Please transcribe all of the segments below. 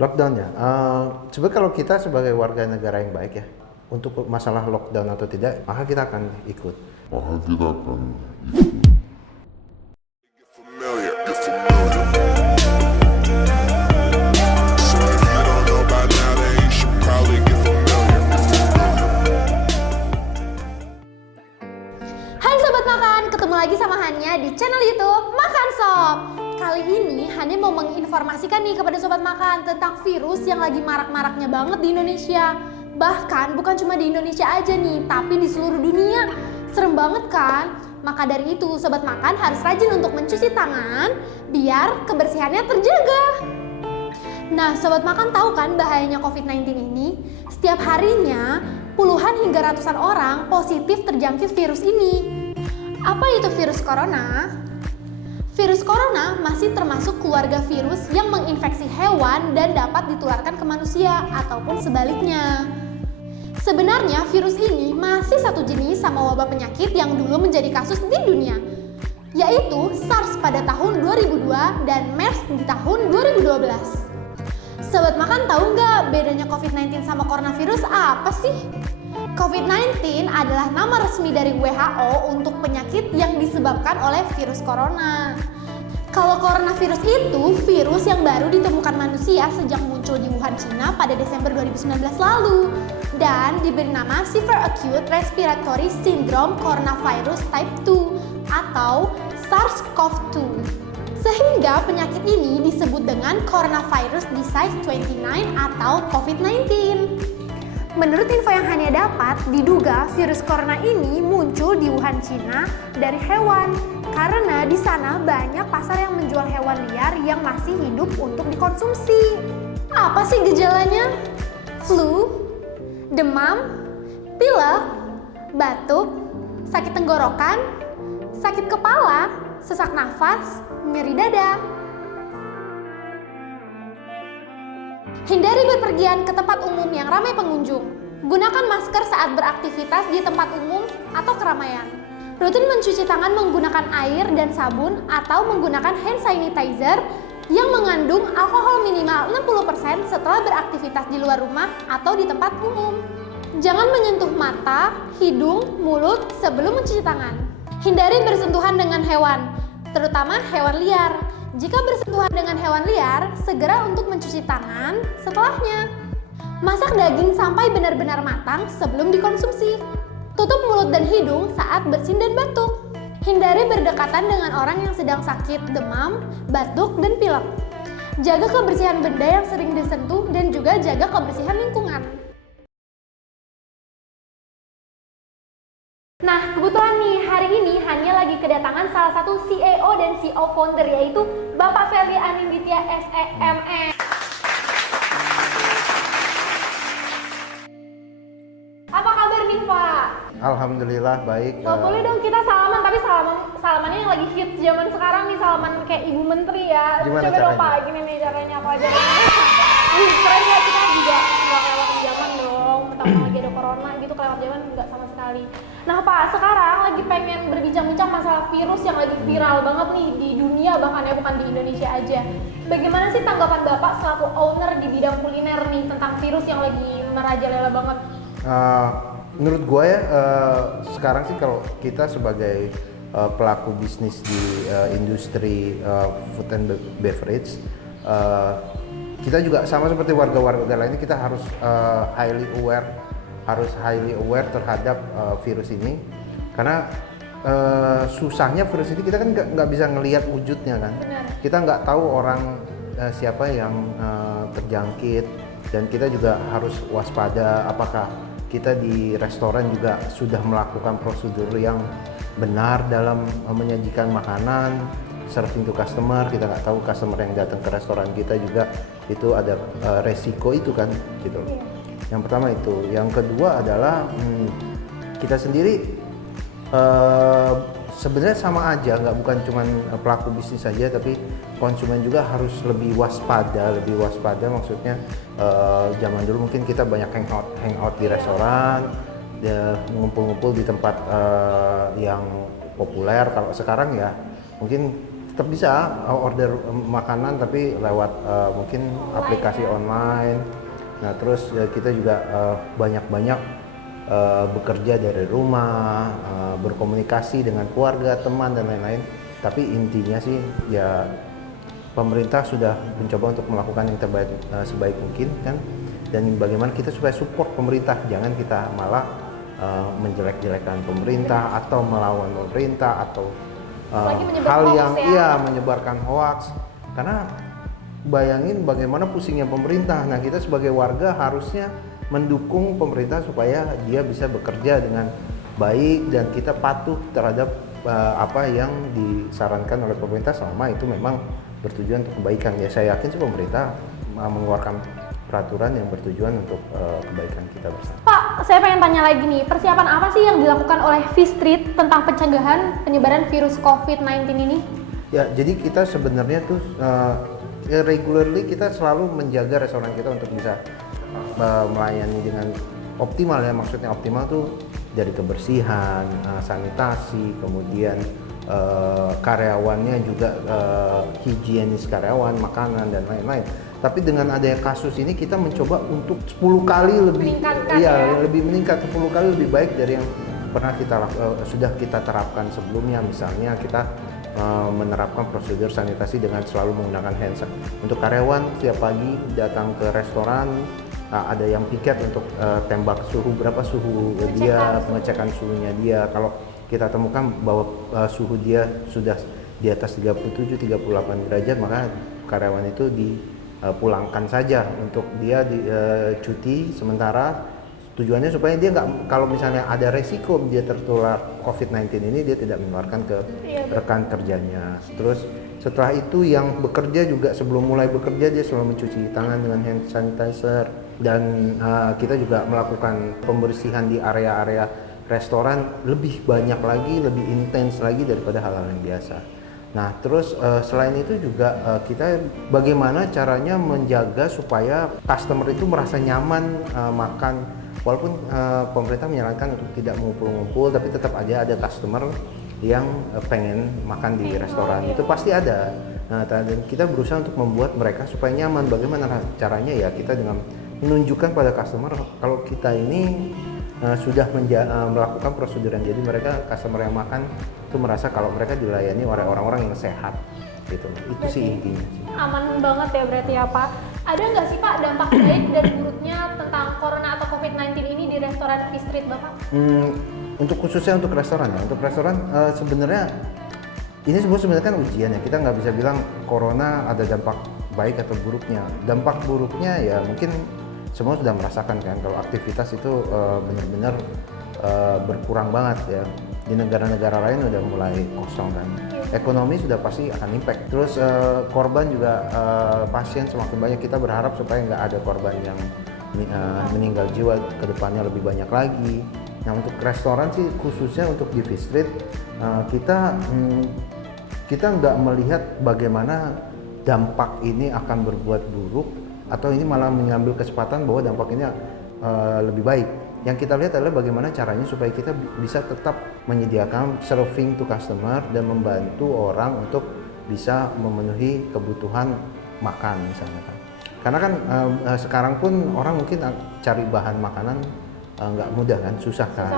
Lockdown ya. Sebenarnya kalau kita sebagai warga negara yang baik ya, untuk masalah lockdown atau tidak, maka kita akan ikut. Familiar, you're familiar. So if you don't know by now, then you should probably get familiar. Hai Sobat Makan, ketemu lagi sama Hanya di channel YouTube Makan Sob. Kali ini Hanya mau menginformasikan nih kepada Sobat Makan tentang virus yang lagi marak-maraknya banget di Indonesia. Bahkan bukan cuma di Indonesia aja nih, tapi di seluruh dunia. Serem banget kan? Maka dari itu Sobat Makan harus rajin untuk mencuci tangan biar kebersihannya terjaga. Nah, Sobat Makan tahu kan bahayanya COVID-19 ini? Setiap harinya, puluhan hingga ratusan orang positif terjangkit virus ini. Apa itu virus corona? Virus corona masih termasuk keluarga virus yang menginfeksi hewan dan dapat ditularkan ke manusia ataupun sebaliknya. Sebenarnya virus ini masih satu jenis sama wabah penyakit yang dulu menjadi kasus di dunia, yaitu SARS pada tahun 2002 dan MERS di tahun 2012. Sobat Makan tahu nggak bedanya COVID-19 sama coronavirus apa sih? COVID-19 adalah nama resmi dari WHO untuk penyakit yang disebabkan oleh virus corona. Kalau coronavirus itu virus yang baru ditemukan manusia sejak muncul di Wuhan, China pada Desember 2019 lalu dan diberi nama Severe Acute Respiratory Syndrome Coronavirus Type 2 atau SARS-CoV-2. Sehingga penyakit ini disebut dengan Coronavirus Disease 29 atau COVID-19. Menurut info yang Hanya dapat, diduga virus corona ini muncul di Wuhan, China dari hewan karena di sana banyak pasar yang menjual hewan liar yang masih hidup untuk dikonsumsi. Apa sih gejalanya? Flu, demam, pilek, batuk, sakit tenggorokan, sakit kepala, sesak nafas, nyeri dada. Hindari bepergian ke tempat umum yang ramai pengunjung. Gunakan masker saat beraktivitas di tempat umum atau keramaian. Rutin mencuci tangan menggunakan air dan sabun atau menggunakan hand sanitizer yang mengandung alkohol minimal 60% setelah beraktivitas di luar rumah atau di tempat umum. Jangan menyentuh mata, hidung, mulut sebelum mencuci tangan. Hindari bersentuhan dengan hewan, terutama hewan liar. Jika bersentuhan dengan hewan liar, segera untuk mencuci tangan setelahnya. Masak daging sampai benar-benar matang sebelum dikonsumsi. Tutup mulut dan hidung saat bersin dan batuk. Hindari berdekatan dengan orang yang sedang sakit demam, batuk, dan pilek. Jaga kebersihan benda yang sering disentuh dan juga jaga kebersihan lingkungan. Nah, kebetulan nih hari ini Hanya lagi kedatangan salah satu CEO dan CEO founder yaitu Bapak Ferdi Aninditya SEME. Apa kabar nih Pak? Alhamdulillah baik. Boleh dong kita salaman, tapi salamannya yang lagi hits zaman sekarang nih, salaman kayak Ibu Menteri ya. Gimana Coba dong caranya? Pak, gini nih caranya apa aja. Keren ya, kita juga nggak kelewat zaman dong. Pertama lagi ada corona gitu, kelewat zaman nggak sama sekali. Nah Pak, sekarang lagi pengen berbincang-bincang masalah virus yang lagi viral banget nih di dunia, bahkan ya bukan di Indonesia aja. Bagaimana sih tanggapan Bapak selaku owner di bidang kuliner nih tentang virus yang lagi merajalela banget? Menurut gue ya, sekarang sih kalau kita sebagai pelaku bisnis di industri food and beverage, kita juga sama seperti warga-warga lainnya, kita harus highly aware terhadap virus ini, karena susahnya virus ini kita kan nggak bisa ngelihat wujudnya kan. Benar. Kita nggak tahu orang siapa yang terjangkit, dan kita juga harus waspada apakah kita di restoran juga sudah melakukan prosedur yang benar dalam menyajikan makanan, serving to customer. Kita nggak tahu customer yang datang ke restoran kita juga itu ada resiko itu kan gitu. Yang pertama itu. Yang kedua adalah kita sendiri sebenarnya sama aja, bukan cuma pelaku bisnis saja, tapi konsumen juga harus lebih waspada. Maksudnya zaman dulu mungkin kita banyak hangout di restoran, ngumpul-ngumpul di tempat yang populer. Kalau sekarang ya mungkin tetap bisa order makanan tapi lewat mungkin aplikasi online. Nah terus kita juga banyak-banyak bekerja dari rumah, berkomunikasi dengan keluarga, teman dan lain-lain. Tapi intinya sih ya pemerintah sudah mencoba untuk melakukan yang terbaik sebaik mungkin kan. Dan bagaimana kita supaya support pemerintah, jangan kita malah menjelek-jelekan pemerintah atau melawan pemerintah atau hal yang menyebarkan hoax. Karena bayangin bagaimana pusingnya pemerintah. Nah kita sebagai warga harusnya mendukung pemerintah supaya dia bisa bekerja dengan baik dan kita patuh terhadap apa yang disarankan oleh pemerintah selama itu memang bertujuan untuk kebaikan. Ya saya yakin sih pemerintah mengeluarkan peraturan yang bertujuan untuk kebaikan kita bersama. Pak, saya pengen tanya lagi nih, persiapan apa sih yang dilakukan oleh Fistreet tentang pencegahan penyebaran virus COVID-19 ini? Ya, jadi kita sebenarnya tuh regularly kita selalu menjaga restoran kita untuk bisa melayani dengan optimal ya. Maksudnya optimal tuh dari kebersihan, sanitasi, kemudian karyawannya juga higienis karyawan, makanan dan lain-lain. Tapi dengan adanya kasus ini kita mencoba untuk 10 kali lebih lebih meningkat 10 kali lebih baik dari yang pernah sudah kita terapkan sebelumnya. Misalnya kita menerapkan prosedur sanitasi dengan selalu menggunakan hand sanitizer. Untuk karyawan setiap pagi datang ke restoran ada yang piket untuk tembak suhu, berapa suhu dia, pengecekan suhunya dia. Kalau kita temukan bahwa suhu dia sudah di atas 37-38 derajat, maka karyawan itu dipulangkan saja untuk dia cuti sementara. Tujuannya supaya dia nggak, kalau misalnya ada resiko dia tertular COVID-19 ini, dia tidak menularkan ke rekan kerjanya. Terus setelah itu yang bekerja juga sebelum mulai bekerja dia selalu mencuci tangan dengan hand sanitizer. Dan kita juga melakukan pembersihan di area-area restoran lebih banyak lagi, lebih intens lagi daripada hal-hal yang biasa. Nah terus selain itu juga kita bagaimana caranya menjaga supaya customer itu merasa nyaman makan. Walaupun pemerintah menyarankan untuk tidak mengumpul-ngumpul, tapi tetap aja ada customer yang pengen makan di restoran, itu pasti ada. Nah, dan kita berusaha untuk membuat mereka supaya nyaman. Bagaimana caranya ya, kita dengan menunjukkan pada customer kalau kita ini sudah melakukan prosedur yang jadi mereka customer yang makan itu merasa kalau mereka dilayani oleh orang-orang yang sehat gitu. Itu sih intinya. Aman banget ya berarti ya Pak. Ada nggak sih Pak dampak baik dan buruknya tentang corona atau COVID-19 ini di restoran Fistreet Bapak? Untuk khususnya untuk restoran ya, untuk restoran sebenarnya ini sebenarnya kan ujian ya. Kita nggak bisa bilang corona ada dampak baik atau buruknya. Dampak buruknya ya mungkin semua sudah merasakan kan kalau aktivitas itu benar-benar berkurang banget ya. Di negara-negara lain udah mulai kosong kan. Ekonomi sudah pasti akan impact. Terus korban juga pasien semakin banyak. Kita berharap supaya nggak ada korban yang meninggal jiwa ke depannya lebih banyak lagi. Nah untuk restoran sih khususnya untuk di Fistreet kita nggak melihat bagaimana dampak ini akan berbuat buruk atau ini malah mengambil kesempatan bahwa dampak ini lebih baik. Yang kita lihat adalah bagaimana caranya supaya kita bisa tetap menyediakan serving to customer dan membantu orang untuk bisa memenuhi kebutuhan makan misalnya kan. Karena kan sekarang pun orang mungkin cari bahan makanan nggak mudah kan, susah kan.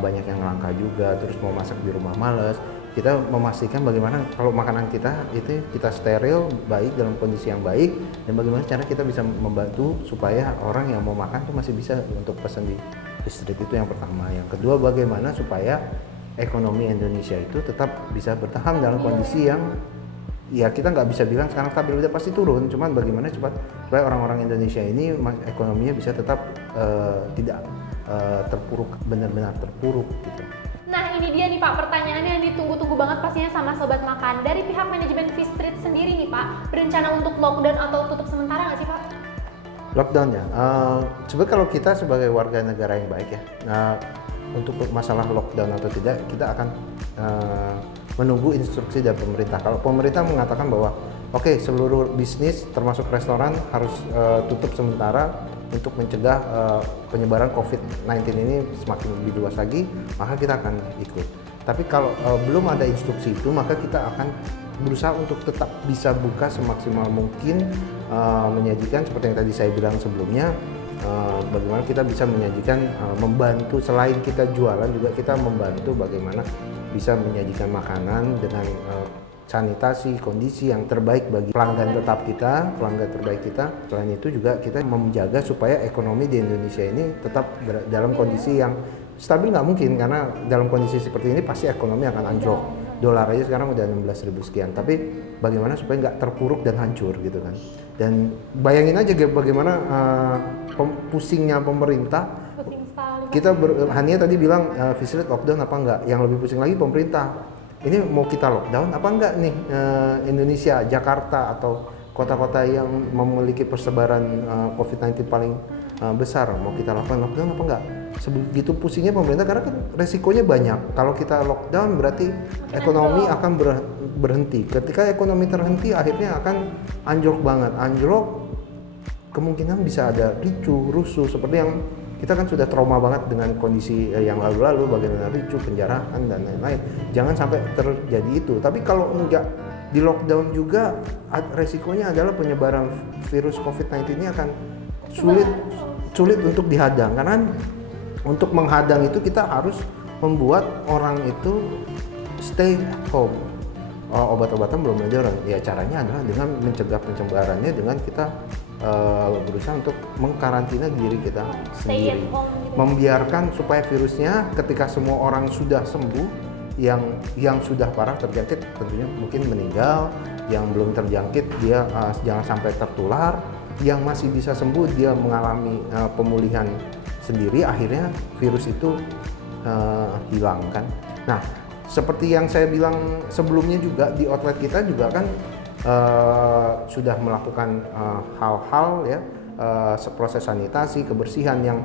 Banyak yang langka juga, terus mau masak di rumah males. Kita memastikan bagaimana kalau makanan kita itu kita steril, baik dalam kondisi yang baik, dan bagaimana cara kita bisa membantu supaya orang yang mau makan tuh masih bisa untuk pesan di Fistreet. Itu yang pertama. Yang kedua, bagaimana supaya ekonomi Indonesia itu tetap bisa bertahan dalam kondisi yang ya kita nggak bisa bilang sekarang stabil, udah pasti turun, cuman bagaimana supaya orang-orang Indonesia ini ekonominya bisa tetap tidak terpuruk, benar-benar terpuruk gitu. Nah ini dia nih Pak, pertanyaannya yang ditunggu-tunggu banget pastinya sama Sobat Makan. Dari pihak manajemen Fistreet sendiri nih Pak, berencana untuk lockdown atau tutup sementara nggak sih Pak? Lockdown ya, sebenarnya kalau kita sebagai warga negara yang baik ya, untuk masalah lockdown atau tidak, kita akan menunggu instruksi dari pemerintah. Kalau pemerintah mengatakan bahwa oke, seluruh bisnis termasuk restoran harus tutup sementara untuk mencegah penyebaran COVID-19 ini semakin lebih luas lagi, maka kita akan ikut. Tapi kalau belum ada instruksi itu, maka kita akan berusaha untuk tetap bisa buka semaksimal mungkin, menyajikan seperti yang tadi saya bilang sebelumnya, bagaimana kita bisa menyajikan, membantu selain kita jualan juga kita membantu bagaimana bisa menyajikan makanan dengan sanitasi, kondisi yang terbaik bagi pelanggan tetap kita, pelanggan terbaik kita. Selain itu juga kita menjaga supaya ekonomi di Indonesia ini tetap dalam kondisi yang stabil. Nggak mungkin, karena dalam kondisi seperti ini pasti ekonomi akan anjlok. Dolar aja sekarang udah 16.000 sekian, tapi bagaimana supaya nggak terpuruk dan hancur gitu kan. Dan bayangin aja bagaimana pusingnya pemerintah. Kita Hania tadi bilang visit lockdown apa enggak, yang lebih pusing lagi pemerintah. Ini mau kita lockdown apa enggak nih, Indonesia, Jakarta atau kota-kota yang memiliki persebaran COVID-19 paling besar, mau kita lakukan lockdown apa enggak? Sebegitu pusingnya pemerintah karena kan resikonya banyak. Kalau kita lockdown berarti ekonomi akan berhenti. Ketika ekonomi terhenti akhirnya akan anjlok banget. Anjlok kemungkinan bisa ada ricu, rusuh seperti yang kita kan sudah trauma banget dengan kondisi yang lalu-lalu, bagaimana ricu, penjarahan dan lain-lain. Jangan sampai terjadi itu. Tapi kalau enggak di lockdown juga, resikonya adalah penyebaran virus COVID-19 ini akan sulit untuk dihadang. Karena untuk menghadang itu kita harus membuat orang itu stay at home. Obat-obatan belum ada orang. Ya caranya adalah dengan mencegah penyebarannya dengan kita berusaha untuk mengkarantina diri kita sendiri, membiarkan supaya virusnya ketika semua orang sudah sembuh, yang sudah parah terjangkit tentunya mungkin meninggal, yang belum terjangkit dia jangan sampai tertular, yang masih bisa sembuh dia mengalami pemulihan sendiri, akhirnya virus itu hilang kan. Nah, seperti yang saya bilang sebelumnya juga di outlet kita juga kan sudah melakukan hal-hal ya, proses sanitasi, kebersihan yang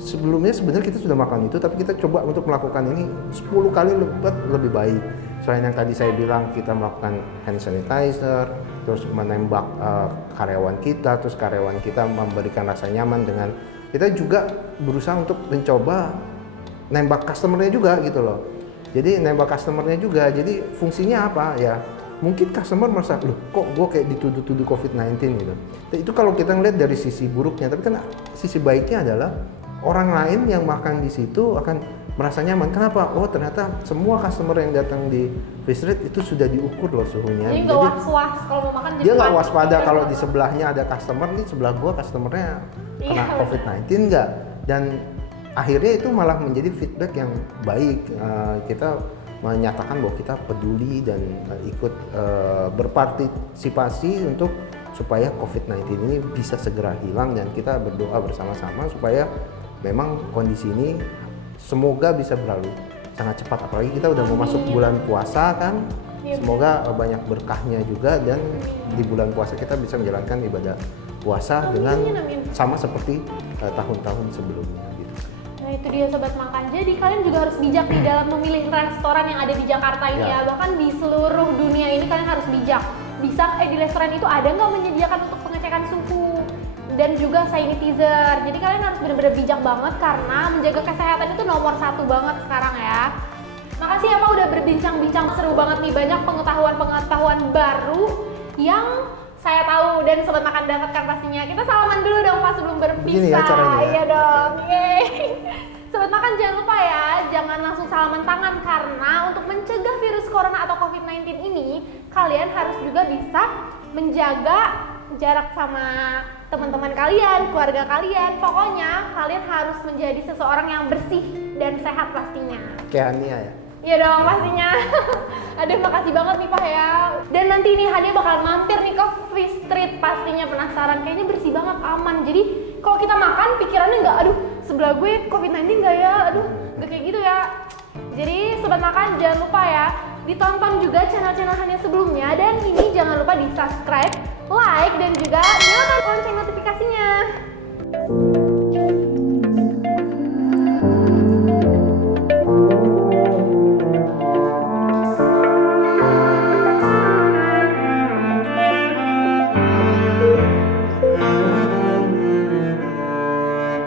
sebelumnya sebenarnya kita sudah melakukan itu, tapi kita coba untuk melakukan ini 10 kali lebih baik. Selain yang tadi saya bilang, kita melakukan hand sanitizer, terus menembak karyawan kita, terus karyawan kita memberikan rasa nyaman dengan, kita juga berusaha untuk mencoba nembak customernya juga gitu loh. Jadi nembak customernya juga, jadi fungsinya apa ya? Mungkin customer merasa, loh kok gue kayak dituduh-tuduh COVID-19 gitu. Dan itu kalau kita ngeliat dari sisi buruknya, tapi kan sisi baiknya adalah orang lain yang makan di situ akan merasa nyaman. Kenapa? Oh ternyata semua customer yang datang di Fish Street itu sudah diukur loh suhunya. Jadi nggak was-was kalau mau makan. Dia nggak waspada kalau di sebelahnya ada customer, nih sebelah gua customernya kena COVID-19 nggak. Dan akhirnya itu malah menjadi feedback yang baik. Kita menyatakan bahwa kita peduli dan ikut berpartisipasi untuk supaya COVID-19 ini bisa segera hilang, dan kita berdoa bersama-sama supaya memang kondisi ini semoga bisa berlalu sangat cepat. Apalagi kita udah mau masuk bulan puasa kan, semoga banyak berkahnya juga, dan di bulan puasa kita bisa menjalankan ibadah puasa dengan sama seperti tahun-tahun sebelumnya. Nah itu dia Sobat Makan, jadi kalian juga harus bijak di dalam memilih restoran yang ada di Jakarta ini ya. Bahkan di seluruh dunia ini kalian harus bijak. Bisa di restoran itu ada nggak menyediakan untuk pengecekan suhu dan juga sanitizer. Jadi kalian harus benar-benar bijak banget karena menjaga kesehatan itu nomor 1 banget sekarang ya. Makasih ya Pak udah berbincang-bincang, seru banget nih, banyak pengetahuan-pengetahuan baru yang saya tahu dan Sobat Makan dapatkan pastinya. Kita salaman dulu dong Pak sebelum berpisah. Begini ya caranya. Iya dong. Yeay. Sobat Makan jangan lupa ya, jangan langsung salaman tangan karena untuk mencegah virus corona atau COVID-19 ini, kalian harus juga bisa menjaga jarak sama teman-teman kalian, keluarga kalian. Pokoknya kalian harus menjadi seseorang yang bersih dan sehat pastinya. Kayak Hania ya? Iya dong pastinya. Aduh makasih banget nih Pak ya. Dan nanti nih Hania bakal mampir nih ke Fish Street, pastinya penasaran. Kayaknya bersih banget, aman. Jadi kalau kita makan pikirannya nggak, aduh sebelah gue COVID-19 nggak ya, aduh nggak kayak gitu ya. Jadi Sobat Makan jangan lupa ya, ditonton juga channel-channel Hania sebelumnya. Dan ini jangan lupa di subscribe, like, dan juga nyalakan lonceng notifikasinya.